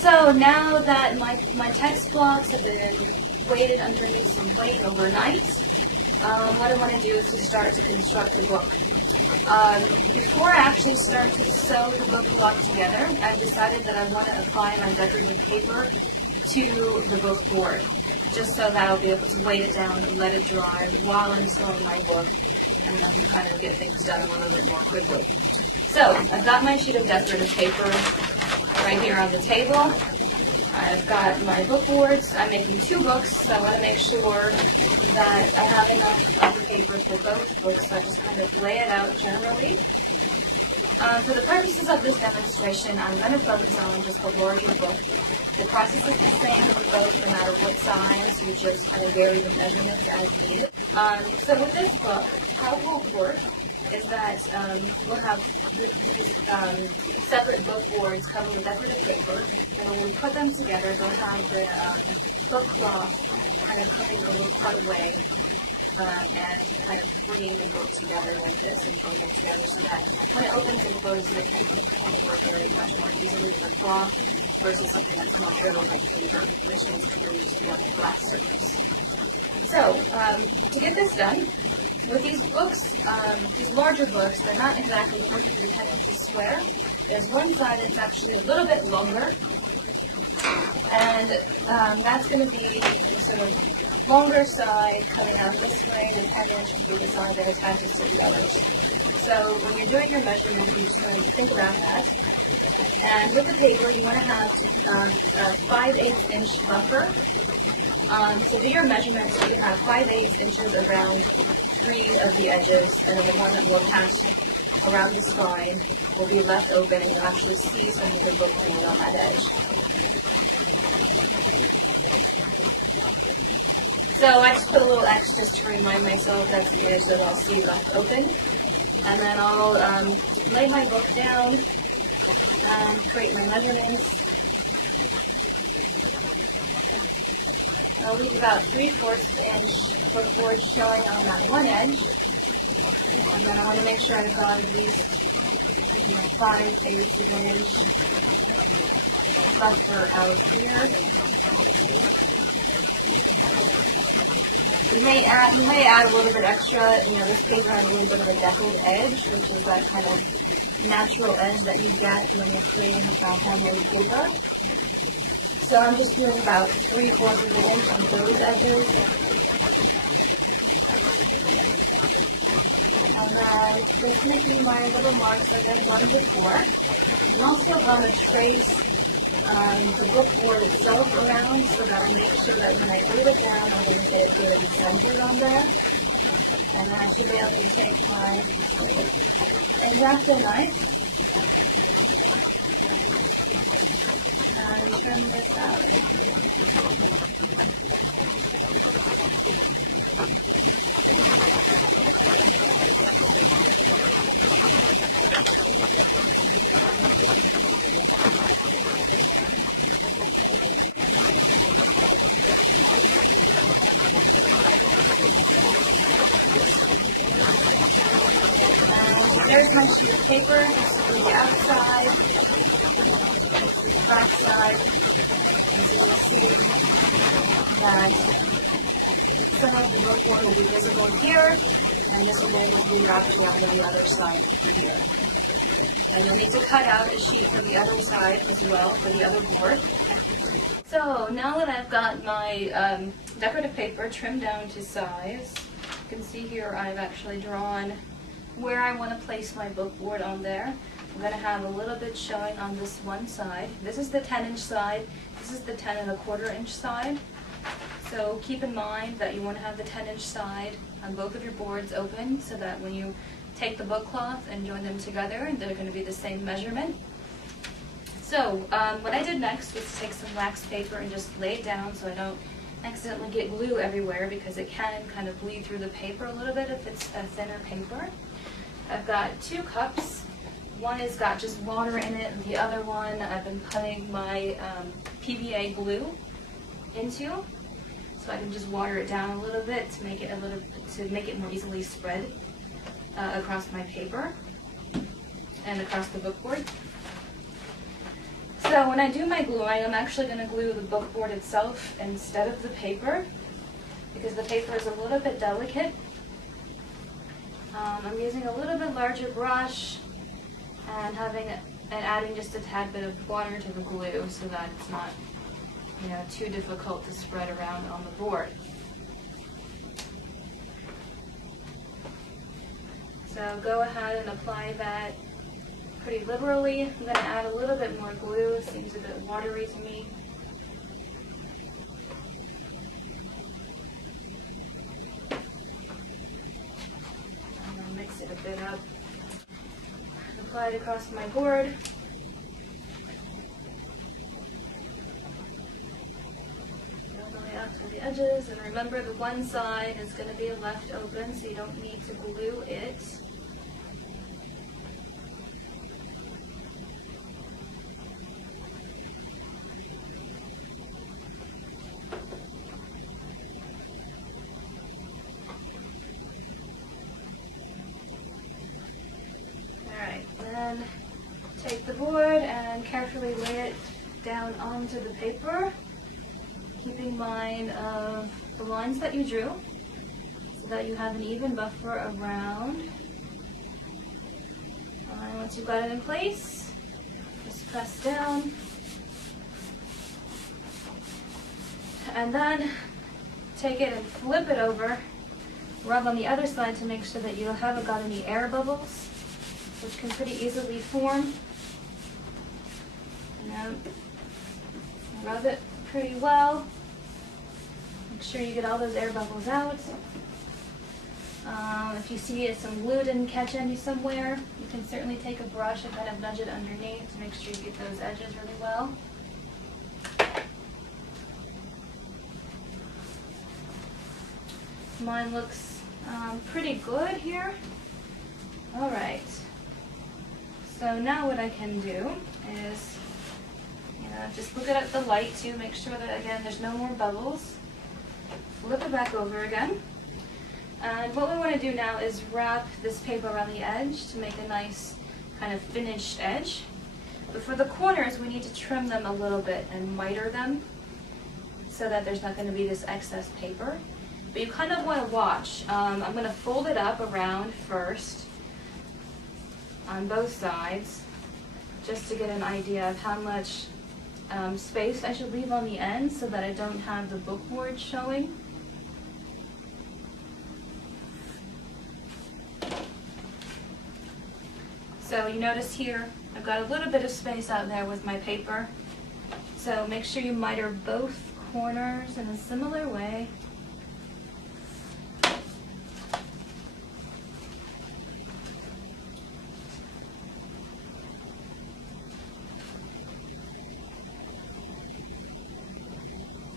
So now that my text blocks have been weighted underneath some weight overnight, what I want to do is to start to construct the book. Before I actually start to sew the book block together, I've decided that I want to apply my decorative paper to the book board, just so that I'll be able to weight it down and let it dry while I'm sewing my book, and then kind of get things done a little bit more quickly. So I've got my sheet of decorative paper right here on the table. I've got my book boards. I'm making 2 books, so I want to make sure that I have enough paper for both books, so I just kind of lay it out generally. For the purposes of this demonstration, I'm going to focus on just the board of the book. The process is the same for both, no matter what size. You just kind of vary the measurements as needed. So with this book, how it will work is that we'll have separate book boards covered with decorative paper, and when we put them together, they'll have the book cloth kind of coming over part way and kind of bringing the book together like this and putting them together so that when it opens and closes, it can work very much more easily with cloth versus something that's more brittle like paper, which needs to be used on a flat surface. So, to get this done, with these books, these larger books, they're not exactly perfectly 10 inches square. There's one side that's actually a little bit longer, and that's going to be sort of longer side coming out this way, and 10 inches to the side that attaches to the others. So when you're doing your measurement, you just want to think about that. And with the paper, you want to have a 5/8 inch buffer. So do your measurements so you have 5/8 inches around 3 of the edges, and then the one that will attach around the spine will be left open, and you'll actually see some of the book board on that edge. So I just put a little X just to remind myself that's the edge that I'll see left open. And then I'll lay my book down and create my measurements. I'll leave about 3/4 inch book board showing on that one edge. And then I want to make sure I've got at least 5/8 of an inch buffer out here. You may add a little bit extra. This paper has a little bit of a deckled edge, which is that kind of natural edge that you get when you're creating handmade paper. So I'm just doing about 3/4 of an inch on those edges. And then just making my little marks like I've done before. I'm also going to trace the book board itself around so that I make sure that when I glue it down, I'm going to get it good and centered on there. And then I should be able to take my X-Acto knife and trim this out. There's my sheet of paper. So the outside, the back side, and so you see that some of the book board will be visible here, and this will be wrapped around on the other side here. And you'll need to cut out a sheet for the other side as well, for the other board. So now that I've got my decorative paper trimmed down to size, you can see here I've actually drawn where I want to place my book board on there. I'm going to have a little bit showing on this one side. This is the 10-inch side. This is the 10 1/4-inch side. So keep in mind that you want to have the 10-inch side on both of your boards open so that when you take the book cloth and join them together, they're going to be the same measurement. So what I did next was to take some wax paper and just lay it down so I don't accidentally get glue everywhere, because it can kind of bleed through the paper a little bit if it's a thinner paper. I've got 2 cups. One has got just water in it, and the other one I've been putting my PVA glue into, so I can just water it down a little bit to make it more easily spread across my paper and across the book board. So when I do my gluing, I'm actually going to glue the book board itself instead of the paper, because the paper is a little bit delicate. I'm using a little bit larger brush and adding just a tad bit of water to the glue so that it's not, too difficult to spread around on the board. So go ahead and apply that pretty liberally. I'm going to add a little bit more glue. It seems a bit watery to me. I'm going to mix it a bit up. Apply it across my board. All the way out to the edges, and remember the one side is going to be left open, so you don't need to glue it. Then take the board and carefully lay it down onto the paper, keeping in mind of the lines that you drew so that you have an even buffer around. And once you've got it in place, just press down. And then take it and flip it over. Rub on the other side to make sure that you haven't got any air bubbles, which can pretty easily form. And rub it pretty well. Make sure you get all those air bubbles out. If you see some glue didn't catch any somewhere, you can certainly take a brush and kind of nudge it underneath to make sure you get those edges really well. Mine looks pretty good here. All right. So now what I can do is, just look at the light to make sure that, again, there's no more bubbles. Flip it back over again. And what we want to do now is wrap this paper around the edge to make a nice kind of finished edge. But for the corners, we need to trim them a little bit and miter them so that there's not going to be this excess paper. But you kind of want to watch. I'm going to fold it up around first on both sides, just to get an idea of how much space I should leave on the end so that I don't have the bookboard showing. So you notice here, I've got a little bit of space out there with my paper. So make sure you miter both corners in a similar way.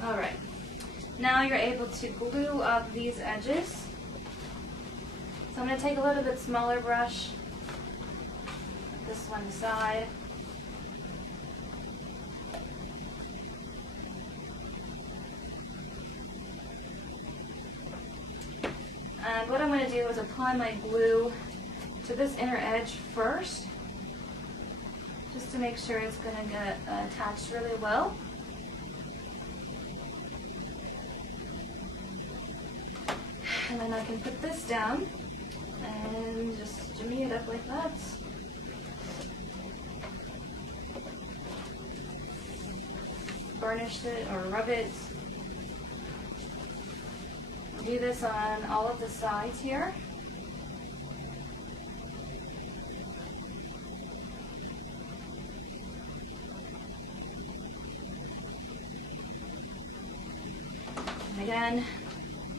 Alright, now you're able to glue up these edges. So I'm going to take a little bit smaller brush, this one aside. And what I'm going to do is apply my glue to this inner edge first, just to make sure it's going to get attached really well. And then I can put this down and just jimmy it up like that. Burnish it or rub it. Do this on all of the sides here. And again,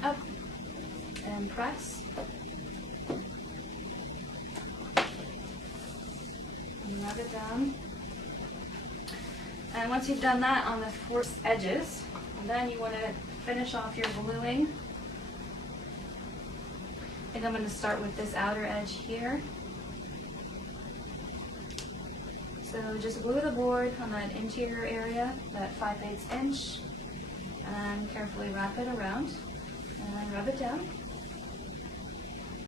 up. And press. And rub it down. And once you've done that on the first edges, then you want to finish off your gluing. I think I'm going to start with this outer edge here. So just glue the board on that interior area, that 5/8 inch, and carefully wrap it around and rub it down.